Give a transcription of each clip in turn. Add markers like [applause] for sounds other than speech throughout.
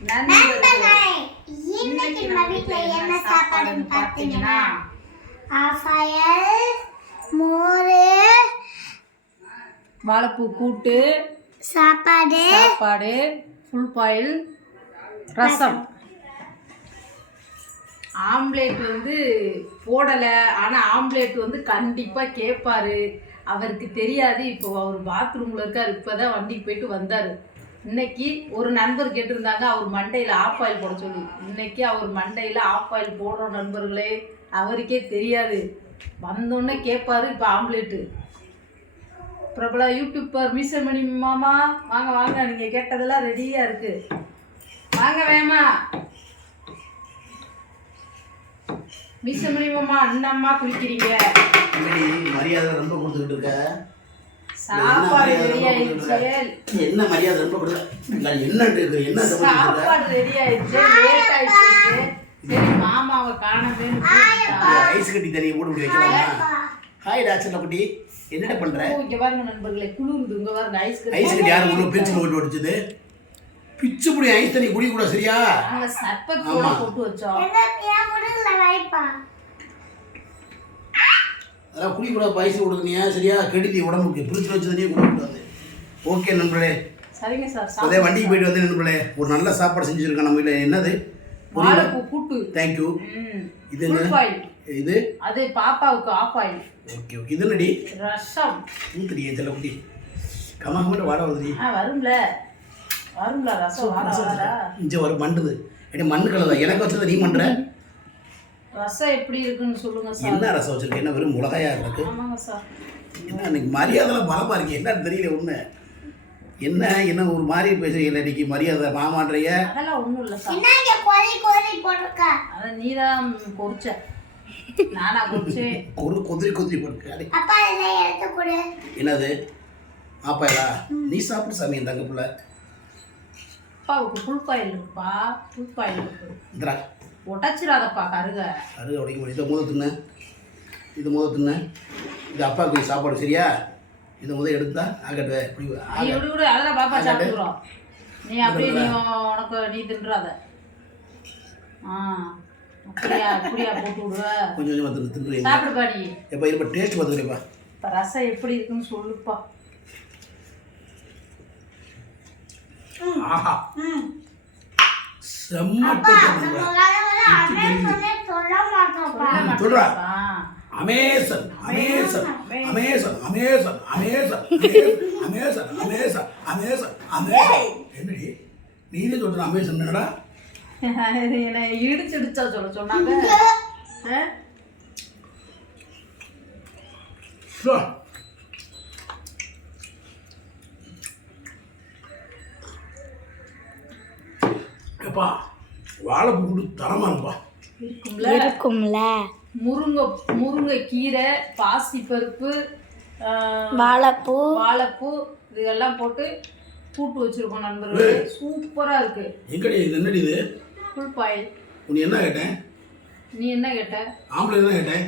நண்பர்களே இன்னைக்கு நம்ம வீட்ல என்ன சாப்பாடுன்னு பார்த்தீங்கன்னா ஆஃபாயல் மோர் வாழைப்பூ கூட்டு சாப்பாடு சாப்பாடு ஃபுல் பாயில் ரசம். ஆம்லேட் வந்து போடலை ஆனால் ஆம்லேட் வந்து கண்டிப்பாக கேட்பாரு அவருக்கு தெரியாது இப்போ அவர் பாத்ரூமில் இருக்கார் இப்போ தான் வண்டிக்கு போயிட்டு வந்தார். இன்னைக்கு ஒரு நண்பர் கேட்டிருந்தாங்க அவர் மண்டையில் ஆஃப் ஆயில் போட சொல்லி. இன்னைக்கு அவர் மண்டையில் ஆஃப் ஆயில் போடுற நண்பர்களே அவருக்கே தெரியாது. வந்தோடனே கேட்பாரு இப்போ ஆம்லேட்டு பிரபல யூடியூப்பர் மீசமணி மாமா வாங்க வாங்க நீங்கள் கேட்டதெல்லாம் ரெடியாக இருக்குது வாங்க வேமா. மீசமணி மாமா அண்ணம்மா குளிக்கிறீங்க. மரியாதை ரொம்ப கொடுத்துக்கிட்டு இருக்க? சாப்பாடு ரெடி ஆயிடுச்சு. என்ன மரியாதை ரொம்ப கொடுக்க இல்ல, என்ன இருக்கு என்ன சாப்பாடு ரெடி ஆயிடுச்சு. லேட் ஆயிடுச்சு. சரி மாமாவை காணவே ஐஸ் கட்டி தண்ணியை போட்டு இப்படி வைக்கலாமா? ஹாய் டாக்டர் குட்டி. என்னடா பண்ற? இங்க பாருங்க நண்பர்களே குளிருது இங்க பாருங்க ஐஸ் ஐஸ் கட்டி யாரு உள்ள பிரிச்சு போட்டு வடிச்சது? பிச்சு புடி ஐஸ் தண்ணி குடி கூட சரியா ஆமா. போட்டு வச்சோம். அதெல்லாம் குடி கூட ஐஸ் கொடுத்தனியா சரியா? கெடுதி உடம்புக்கு. பிரிச்சு வச்ச தண்ணியே குடிக்கூடாது ஓகே நண்பர்களே. சரிங்க சார் அதே வண்டிக்கு போயிட்டு வந்து நண்பர்களே. ஒரு நல்ல சாப்பாடு செஞ்சுருக்கேன் நம்ம வீட்டில் என்னது? கூட்டு. தேங்க்யூ இது இது? அது பாப்பாவுக்கு ஆஃப் ஆயில் ஓகே ஓகே இது என்னடி? ரசம். ஊத்துடியே செல்ல குட்டி. கம்மா கம்மிட்டு வாட வருதுடி ஆ வரும்ல. வரும்ல ரசம். வாட வாடா. இங்கே வர மண்டுது. எடி மண்ணு கலதா எனக்கு வச்சதை நீ பண்ணுற ரசம் எப்படி இருக்குன்னு சொல்லுங்க சார். என்ன ரசம் வச்சிருக்க என்ன வெறும் மிளகாயா இருக்கு? ஆமாங்க சார். என்ன இன்னைக்கு மரியாதைலாம் பலமா இருக்கு என்னன்னு தெரியல ஒண்ணு. என்ன என்ன ஒரு மாதிரி பேசுறீங்க இன்னைக்கு? மரியாதை மாமான்றைய? அதெல்லாம் ஒன்றும் இல்லை சார். என்ன இங்க கோரி கோரி போட்டிருக்க? அதை நீ தான் பொறிச்ச. நானா பொறிச்சேன் ஒரு கொதிரி கொதிரி போட்டு அப்பா இதெல்லாம் எடுத்து கொடு. என்னது? ஆப்பாயலா நீ சாப்பிட்டு சாமி தங்க பிள்ளை அப்பாவுக்கு ஃபுல் பாயில் இருக்குப்பா. ஃபுல் பாயில் இருக்கு. இந்தரா உடச்சிடாதப்பா கருக. அருக உடைக்க முடியும் இதை முத தின்ன. இது முத தின்ன. இது அப்பாவுக்கு சாப்பாடு சரியா? இதை முத எடுத்தா ஆகட்டு இப்படி விடு விடு. அதெல்லாம் பாப்பா சாப்பிட்டுக்கிறோம். நீ அப்படியே நீ உனக்கு நீ தின்றாத. ஆ அப்படியா அப்படியா போட்டு விடுவ? கொஞ்சம் கொஞ்சமாக தின்னு சாப்பிடுப்பா நீ எப்போ இருப்ப டேஸ்ட் பார்த்துக்கிறேப்பா இப்போ ரசம் எப்படி இருக்குன்னு சொல்லுப்பா. ஆஹா. செம்ம சொல்றா. Amazon Amazon Amazon Amazon Amazon Amazon Amazon Amazon Amazon என்னடி நீனே சொல்ற அமேசன் என்னடா என்னை இடிச்சிடிச்சா சொல்ல சொன்னாங்க. எப்பா வாழைப்பூ கூட தரமா இருப்பா. இருக்கும்ல. முருங்கை முருங்கை கீரை பாசிப்பருப்பு வாழைப்பூ. வாழைப்பூ இதெல்லாம் போட்டு கூட்டு வச்சிருக்கோம் நண்பர்களே. சூப்பரா இருக்கு. எங்கடி இது? என்னடி இது? ஃபுல் பாயில் உன்னை என்ன கேட்டேன் நீ என்ன கேட்ட? ஆம்பளை என்ன கேட்டேன்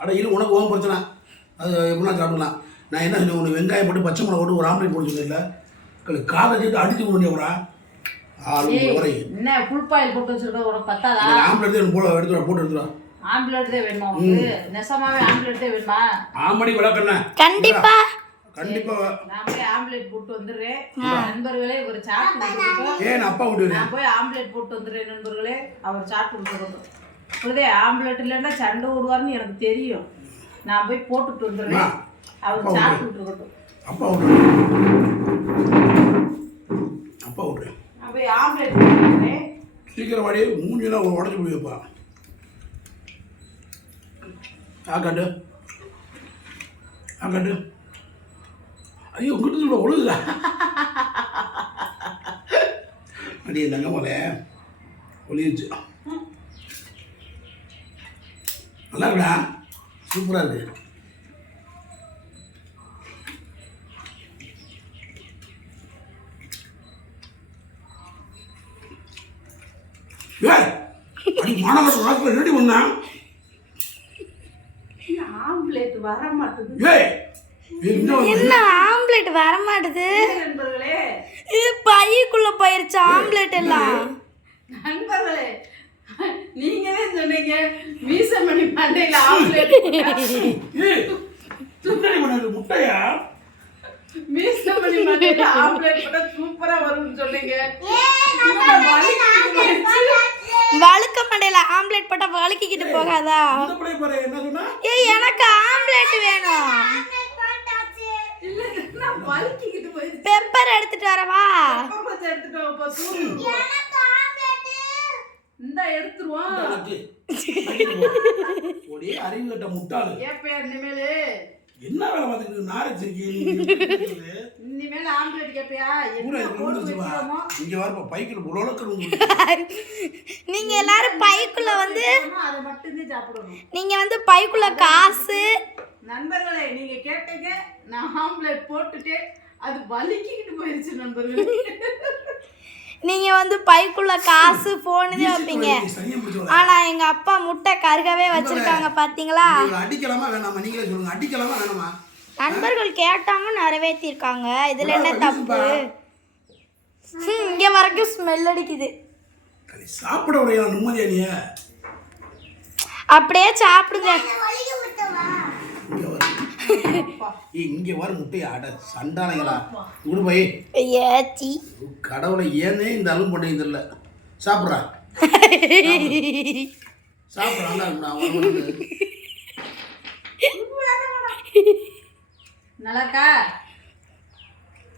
அட இரு உனக்கு ஓம் பிரச்சனை. அது எப்படின்னா சாப்பிடலாம். நான் என்ன சொன்னேன் உனக்கு வெங்காயம் போட்டு பச்சை மிளகா போட்டு ஒரு ஆம்லேட் போட்டு சொன்னேன் காலை சேர்த்து அடிச்சு கொண்டு வரா ஆளு ஏய், உரை என்ன ஃபுல் பாயில் போட்டு வச்சிருக்க உனக்கு பத்தாதா? ஆம்லேட் தான் போட எடுத்துடா போட்டு எடுத்துடா வேணுமா உனக்கு? நெசமாவே ஆம்லெட் தான் வேணுமா ஆமடி விளக்கண்ண கண்டிப்பா. கண்டிப்பா. நான் போய் ஆம்லெட் போட்டு வந்துடுறேன். நண்பர்களே ஒரு சாட் கொடுத்துருக்கோம் ஏன் அப்பா விட்டு நான் போய் ஆம்லெட் போட்டு வந்துடுறேன் நண்பர்களே. அவர் சாட் கொடுத்துருக்கோம் புரியுதே ஆம்லெட் இல்லைன்னா சண்டை விடுவார்னு எனக்கு தெரியும். நான் போய் போட்டுட்டு வந்துடுறேன். அவர் சாட் அப்பா விட்டு நான் போய் ஆம்லெட் போட்டு வந்துடுறேன் சீக்கிரம் வாடி மூஞ்சிலாம் உடச்சி போயிருப்பா ஆ கண்டு. ஆ கண்டு. ஐயோ கிட்ட சொல்ல ஒழுகுதா அடி தங்க போல ஒளியுச்சு நல்லா இருக்குடா. சூப்பராக இருக்கு. ஏ வர மாட்டேங்குது என்ன ஆம்லெட் வர மாட்டேது பையக்குள்ள போயிருச்சு ஆம்லெட் எல்லாம். நண்பர்களே சொன்னீங்க மீசமணி பண்டையில ஆம்லெட் முட்டையா? மீசமணி மண்டையில ஆம்லெட் போட்டா சூப்பரா வரும்னு சொன்னீங்க. ஏய் நம்ம இவங்க வலிக்குது போயிடுச்சு. வழுக்க மண்டையில ஆம்லெட் போட்டா வழுக்கிக்கிட்டு போகாதா? இந்த பிள்ளை பாரு என்ன சொன்னா? ஏய் எனக்கு ஆம்லெட் வேணும். ஆம்லெட் போட்டாச்சு. இல்ல நான் வலிக்கிட்டு போயிடுச்சு. பெப்பர் எடுத்துட்டு வரவா? இந்தா எடுத்துருவோம் [laughs] ஒரே அறிவு கட்ட முட்டாளு. ஏப்பா இனிமேலு. என்ன வேலை பார்த்துக்கிட்டு நாரை வச்சிருக்கீங்க [laughs] இனிமேல் ஆம்லெட் கேப்பியா பூரா இது இங்க வரப்ப பைக்கில் உலக [laughs] நீங்க எல்லாரும் பைக்குள்ள வந்து அதை மட்டும்தான் சாப்பிடணும். நீங்க வந்து பைக்குள்ள காசு. நண்பர்களே நீங்க கேட்டீங்க நான் ஆம்லெட் போட்டுட்டு அது வலிக்கிட்டு போயிருச்சு நண்பர்களே. [laughs] நீங்க வந்து பைக்குள்ள காசு போன் தான் வைப்பீங்க. சரியா பிடிச்சவள ஆனா எங்க அப்பா முட்டை கருகவே வச்சிருக்காங்க பாத்தீங்களா? அடிக்கலாமா வேணாமா? நீங்களே சொல்லுங்க. அடிக்கலாமா வேணாமா? நண்பர்கள் கேட்டாங்க நிறைவேற்றிருக்காங்க இதுல என்ன தப்பு? இங்க வரைக்கும் ஸ்மெல் அடிக்குது. சாப்பிட உடைய நிம்மதியா நீ? அப்படியே சாப்பிடுங்க ஒளிக விட்டவா இங்க வர ஏய், இங்க வர முட்டையா அட சண்டாளைங்களா விடு போய். ஏச்சி கடவுளை ஏனே இந்த அலும் பண்ணி தெரியல சாப்பிட்றா. சாப்பிட்றா நல்லா இருக்குடா, அவன் வந்து. நல்லா இருக்கா?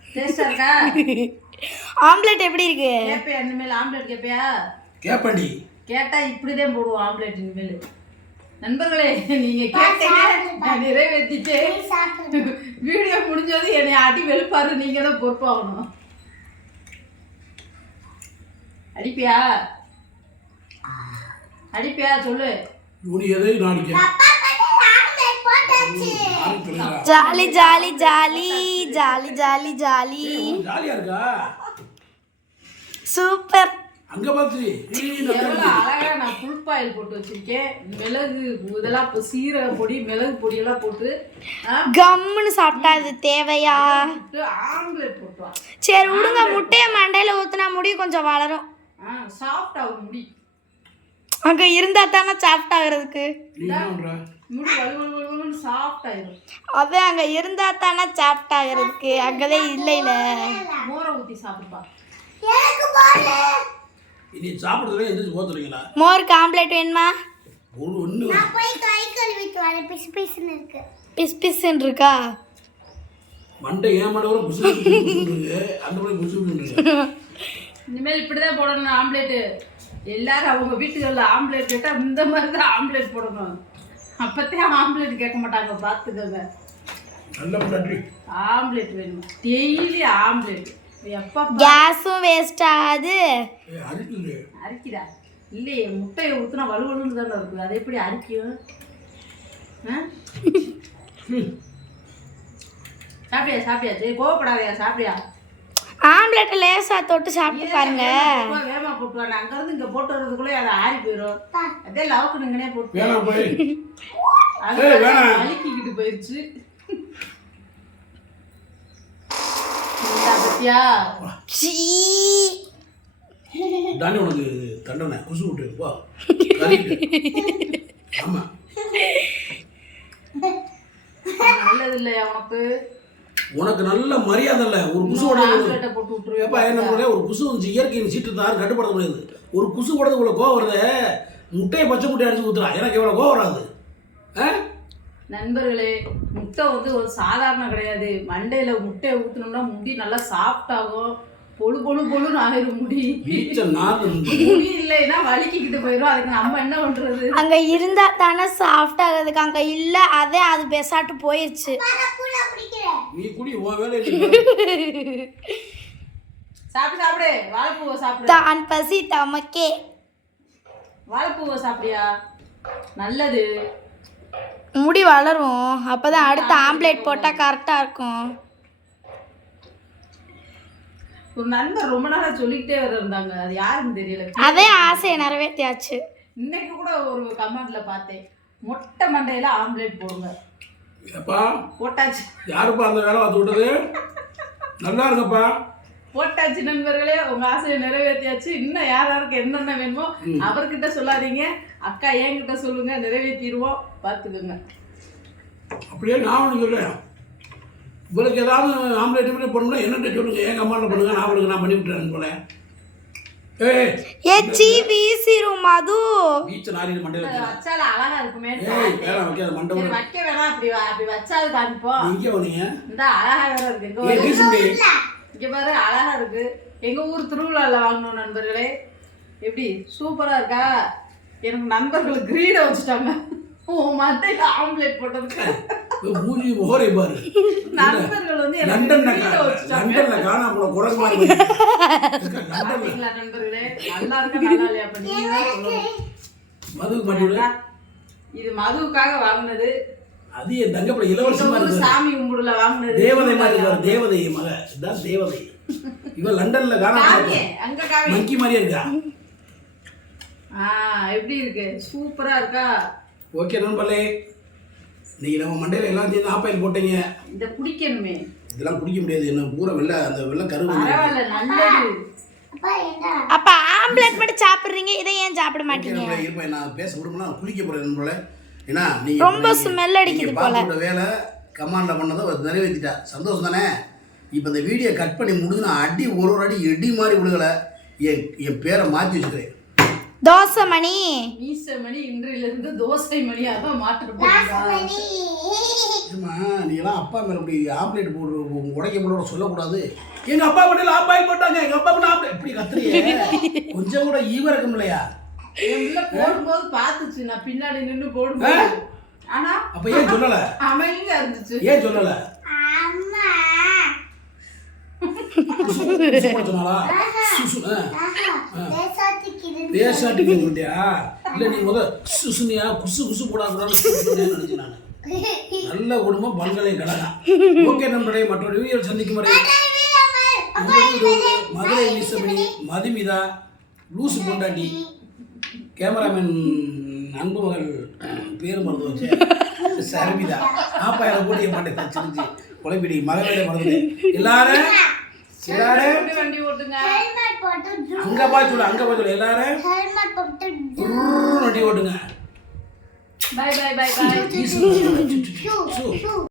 டேஸ்டா இருக்கா? ஆம்லெட் எப்படி இருக்கு? கேப்பியா இனிமேல் ஆம்லெட் கேப்பியா? கேப்பண்டி. கேட்டா இப்படிதான் போடுவோம் ஆம்லெட் இனிமேல். நண்பர்களே நீங்க கேட்டீங்க சாப்பிடு. வீடியோ முடிஞ்சது என்னை அடி வெளுப்பாரு நீங்க தான் பொறுப்பாகணும். அடிப்பியா? அடிப்பியா? சொல்லு. Jolly jolly jolly jolly jolly jolly. ஜாலியா இருக்கா? சூப்பர். அங்க பார்த்து அழகா நான் ஃபுல் பாயில் போட்டு வச்சிருக்கேன். மிளகு இதெல்லாம் இப்போ சீரக பொடி மிளகு பொடியெல்லாம் போட்டு ஆ, கம்முன்னு சாப்பிட்டா இது தேவையா? போட்டு ஆம்லெட் போட்டுவான் சரி விடுங்க. முட்டைய மண்டையில ஊத்துனா முடி கொஞ்சம் வளரும். ஆ சாஃப்ட் ஆகும் முடி. அங்க இருந்தா தானே சாஃப்ட் ஆகுறதுக்கு. நீ என்ன பண்ற? முடி வலு வலு வலுன்னு சாஃப்ட் ஆயிடும் அதே அங்க இருந்தா தானே சாஃப்ட் ஆகுறதுக்கு. அங்கதான் இல்லைல. மோரை ஊற்றி சாப்பிடுப்பா. எனக்கு போடு இனி சாப்பிடுறதுல எந்திரிச்சு போத்துறீங்களா மோருக்கு ஆம்லெட் வேணுமா? ஒரு ஒண்ணு நான் போய் கை கழுவிட்டு வரேன். பிசு பிசுன்னு இருக்கு. பிஸ் பிஸ்ன்னு இருக்கா? மண்டை ஏன் மண்டை வர புசு புசு புசு புசுன்னு இருக்கு. அந்த மாதிரி புசு புசுன்னு இருக்கு. இனிமேல் இப்படி தான் போடணும் ஆம்லேட்டு எல்லாரும் அவங்க வீட்டுகளில் ஆம்லேட் கேட்டால் இந்த மாதிரி தான் ஆம்லேட் போடணும். அப்போத்தே ஆம்லேட் கேட்க மாட்டாங்க பார்த்துக்கோங்க நல்ல ஆம்லேட் வேணும். டெய்லி ஆம்லேட் கேஸும் வேஸ்ட் ஆகாது. அரிக்குதா. இல்லையே முட்டையை ஊற்றினா வலுவலுன்னு தானே இருக்குது அது எப்படி அரிக்கும்? சாப்பிட்டியா சாப்பிட்டியா? சரி கோவப்படாதயா சாப்பிட்டியா? ஆம்லெட் லேசா தொட்டு சாப்பிட்டு பாருங்க. வேகமா போட்டு வாங்க அங்க இருந்து இங்க போட்டு வர்றதுக்குள்ளே அதை ஆறி போயிடும். அதே லவுக்கு நீங்கனே போட்டு. வலிக்கிக்கிட்டு போயிடுச்சு பத்தியா சீ. தானே உனக்கு தண்டனை. குசு விட்டு போ. [laughs] ஆமா. நல்லது இல்லையா உனக்கு? உனக்கு நல்ல மரியாதை இல்லை. ஒரு குசு ஏப்பா என்ன ஒரு குசு வந்துச்சு இயற்கையின் சீட்டு தான் கட்டுப்படுத்த முடியாது. ஒரு குசு உடதுக்குள்ள கோவம் வருது முட்டையை பச்சை முட்டையை அடிச்சு ஊத்துறா. எனக்கு எவ்வளோ கோவம் வராது. ஆ? நண்பர்களே முட்டை வந்து ஒரு சாதாரண கிடையாது. மண்டையில முட்டையை ஊத்துனோம்னா முடி நல்லா சாஃப்ட் ஆகும். பொழு பொழு பொழுன்னு ஆயிரும் முடி. முடி இல்லைன்னா வலிக்கிக்கிட்டு போயிடும் அதுக்கு நம்ம என்ன பண்றது? அங்க இருந்தா தானே சாஃப்ட் ஆகுறதுக்கு. அங்க இல்ல அதே அது பெசாட்டு போயிருச்சு. வர கூட பிடிக்கிறேன் நீ குடி உன் வேலை [laughs] சாப்பிடு சாப்பிடு. வாழைப்பூவை சாப்பிடு. தான் பசி தமக்கே. வாழைப்பூவை சாப்பிடியா நல்லது. முடி வளரும். அப்பதான் அடுத்த ஆம்லெட் போட்டா கரெக்டா இருக்கும். ஒரு நண்பர் ரொம்ப நாளா சொல்லிக்கிட்டே வர இருந்தாங்க. அது யாருன்னு தெரியல. அதே ஆசையை நிறைவேற்றியாச்சு இன்னைக்கு கூட ஒரு கமெண்ட்ல பார்த்தேன். மொட்டை மண்டையில ஆம்லெட் போடுங்க. ஏப்பா போட்டாச்சு. யாருப்பா அந்த வேலை பார்த்து விட்டது? நல்லா இருக்கப்பா போட்டாச்சு நண்பர்களே. உங்க ஆசையை நிறைவேற்றியாச்சு இன்னும் யார் யாருக்கு என்னென்ன வேணுமோ அவர்கிட்ட சொல்லாதீங்க. அக்கா என்கிட்ட சொல்லுங்க. நிறைவேற்றிடுவோம் பார்த்துக்கோங்க அப்படியே நான் ஒன்று சொல்கிறேன் உங்களுக்கு ஏதாவது ஆம்லேட் இப்படி பண்ணணும்னா என்னட்ட சொல்லுங்க. என் கம்மாண்டில் பண்ணுங்க நான் உங்களுக்கு நான் பண்ணி விட்டுறேன் போல. ஏச்சி வீசிரும் மது. பீச்சை நாரியில் மண்டையில் வச்சால அழகா இருக்குமே. ஏய் வேணாம் வைக்காத மண்டை சரி, விட வைக்க வேணாம் அப்படி வா- அப்படி வச்சாது காமிப்போம் இங்கே வந்தீங்க இந்த அழகா வேற இருக்கு. இங்க பாரு அழகா இருக்கு. எங்க ஊர் திருவிழால வாங்கணும் நண்பர்களே. எப்படி? சூப்பரா இருக்கா? எனக்கு நண்பர்கள் கிரீட வச்சுட்டாங்க. உன் மண்டையில ஆம்லேட் போட்டதுக்கு. மூஞ்சி முகரை பாரு. நண்பர்கள் வந்து லண்டன்ல லண்டன்ல காணாம போன குரங்கு மாதிரி இருக்கு. லண்டன்ல பாத்தீங்களா நண்பர்களே? நல்லா இருக்கா நல்லா இல்லையா அப்ப நீங்க? தான் சொல்லணும். மதுக்கு பண்ணி விடு இது மதுவுக்காக வாங்கினது. அது என் தங்கப்பட ஊர் இருக்கு சாமி கும்பிடுல வாங்கினது. தேவதை மாதிரி இருக்காரு தேவதை மக இதுதான் தேவதை. இவன் லண்டன்ல காணாம மங்கி மாதிரியே இருக்கா? ஆ எப்படி இருக்கு? சூப்பரா இருக்கா? ஓகே நண்பர்களே. இன்னைக்கு நம்ம மண்டையில எல்லாம் சேர்ந்து ஆப்பாயில் போட்டீங்க. இத குடிக்கணுமே. இதெல்லாம் குடிக்க முடியாது. என்ன பூரா வெள்ளை அந்த வெள்ளை கருவு. பரவாயில்ல நல்லது. அப்பா என்ன அப்ப ஆம்லெட் மட்டும் சாப்பிடுறீங்க இதை ஏன் சாப்பிட மாட்டீங்க? இருப்பேன் நான் பேச விடுமுனா குளிக்க போறேன் நண்பர்களே. ஏன்னா நீங்க ரொம்ப smell அடிக்குது போல. வேலை கமாண்ட்ல பண்ணதை நிறைவேற்றிட்டா சந்தோஷம் தானே? இப்போ இந்த வீடியோ கட் பண்ணி முடிஞ்சு நான் அடி ஒரு ஒரு அடி எடி மாதிரி விழுகலை. என் என் பேரை மாற்றி வச்சுக்கிறேன். தோசை மணி மீச மணி இன்றிலிருந்து தோசை மணியாக மணி ஏம்மா நீ எல்லாம் அப்பா மேல இப்படி ஆம்லேட் போடு உடைக்க போட சொல்லக்கூடாது. எங்க அப்பா மட்டும் ஆப்பாயில் போட்டாங்க. எங்க அப்பா மட்டும் ஆம்லேட் இப்படி கத்துறியே. கொஞ்சம் கூட ஈவ இருக்கும் இல்லையா? போடும்போது பார்த்துச்சு. நான் பின்னாடி நின்று போடும்போது. ஆனா அப்ப ஏன் சொல்லல? அமைதியா இருந்துச்சு. ஏன் சொல்லல? சொன்னாலா பேசாட்டி ஆ. ஆஹா இல்ல நீ முத சுசுனியா குசு குசு போடாதுன்னு நினைச்சு நான். நல்ல குடும்பம் பல்கலைக்கழகம் ஓகே நண்பர்களே மற்றொரு வீடியோ சந்திக்கும் வரை மதுரை வீசமணி மதுமிதா லூசு பொண்டாட்டி கேமராமேன் அன்பு மகள் பேர் மருந்து வச்சு சரமிதா ஆப்பா எனக்கு போட்டிய மாட்டேன் தச்சிருச்சு குழப்பிடி மகளிட மருந்து எல்லாரும் எல்லாரும் அங்க போய் சொல்லு அங்க போய் சொல்லு. எல்லாரும் ஹெல்மெட் போட்டு வண்டி ஓட்டுங்க. By by by by